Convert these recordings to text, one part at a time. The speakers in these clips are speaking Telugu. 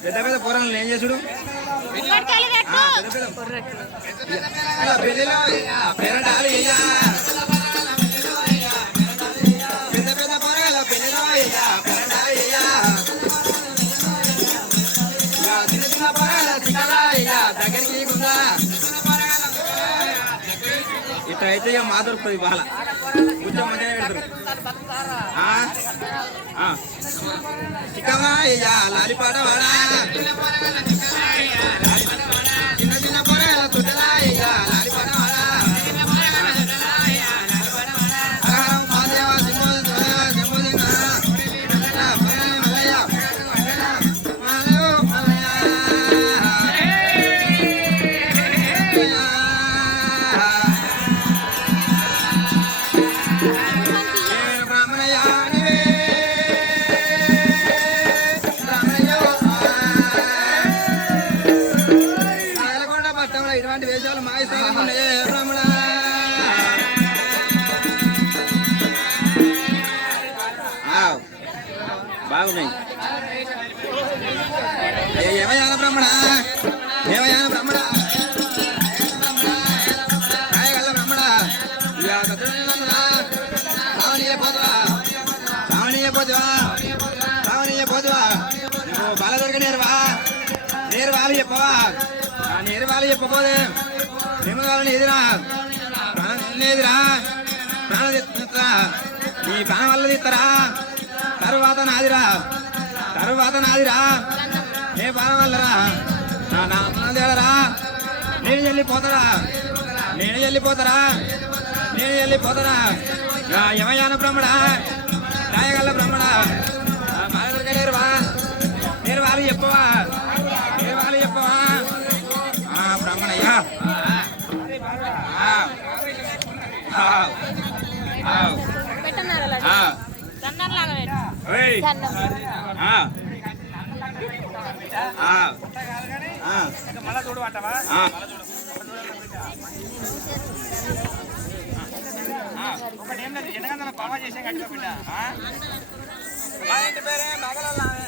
పెద్ద పెద్ద పోరాలను ఏం చేసుడు దగ్గరికి ఇట్లా అయితే ఇక మా దొరుకుతుంది బాల కొంచెం మంచిగా పెడతారు చిక్కమా ఇక లాలిపాట వాడా చిన్న చిన్న పొరల తుట్టలా ఇక లాలిపాట వాడా ఇటువంటి వేషాలు మాయిస్తాము బ్రాహ్మణ బాగున్నాయి ఏమయ్యాన బ్రాహ్మణ ఏమయ్యాన బ్రాహ్మణ రాయగల బ్రాహ్మణ సావనీయ పోతువా సావనీయ పోతువా సావనీయ పోతువా నువ్వు బాల దొరక నేరువా నేరు వాళ్ళు చెప్పవా నేరు వాళ్ళు చెప్పబోదే మేము వాళ్ళని ఎదురా ప్రాణం లేదురా ప్రాణం తెస్తారా నీ ప్రాణం వల్ల తీస్తారా తరువాత నాదిరా నే ప్రాణం వల్లరా నా ప్రాణం తేడరా నేను వెళ్ళిపోతారా యమయాన బ్రహ్మణ రాయగల బ్రహ్మణ నేరువా నేరు వాళ్ళు చెప్పవా బ్రాహ్మణయ్యా మళ్ళా చూడు అంటావా ఒకటి ఏం లేదు ఎనగందల బాగా చేసే కట్టుకో బిడ్డ మా ఇంటి పేరే మగలన్నావే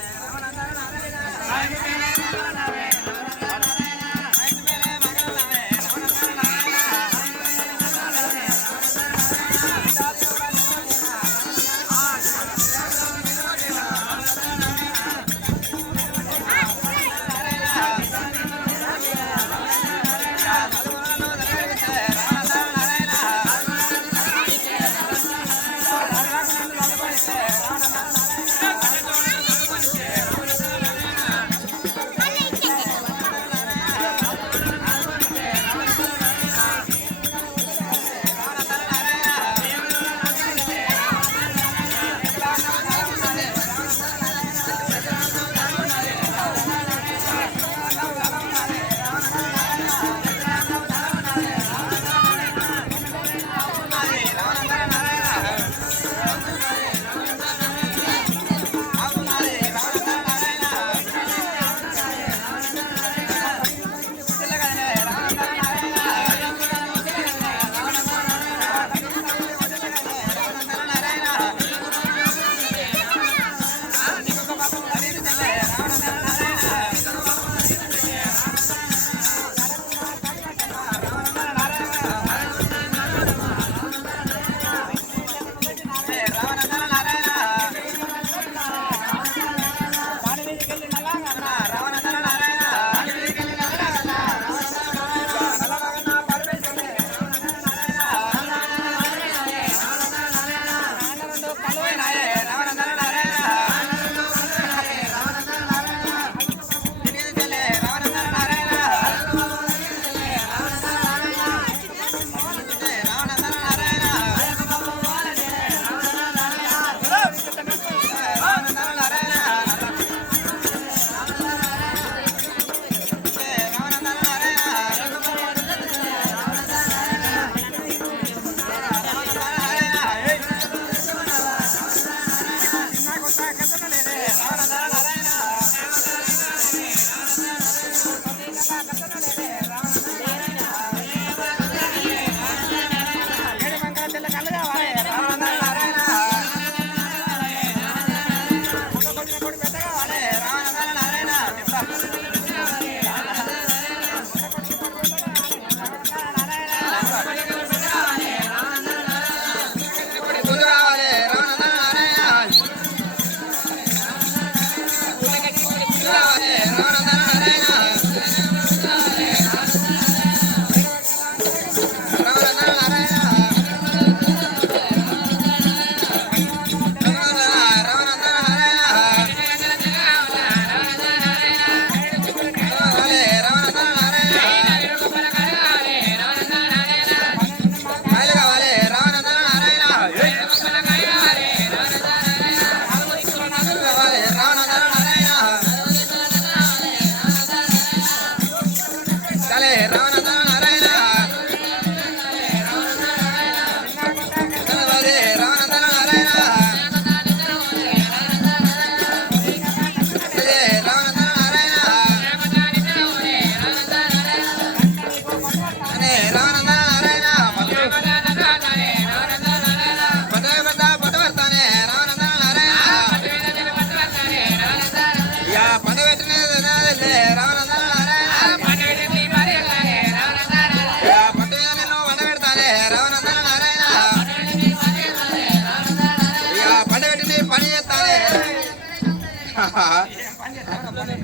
ఏం పని చేస్తావు పని?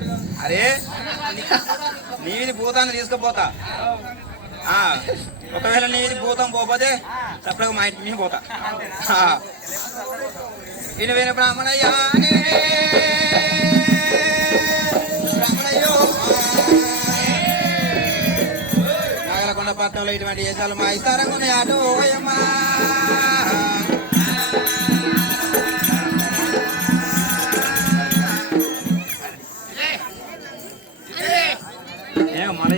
అరే నీది భూతాన్ని తీసుకుపోతా ఆ, ఒకవేళ నీది భూతం పోతే తప్పగా మా ఇంటికి నేను పోతా ఆ. విను విను బ్రాహ్మణయ్యా బ్రాహ్మణయ్యో నాగలకొండ పట్టణంలో ఇటువంటి దేశాలు మా ఇస్తారంగా ఉన్నాయి అటు ఓయమ్మా మన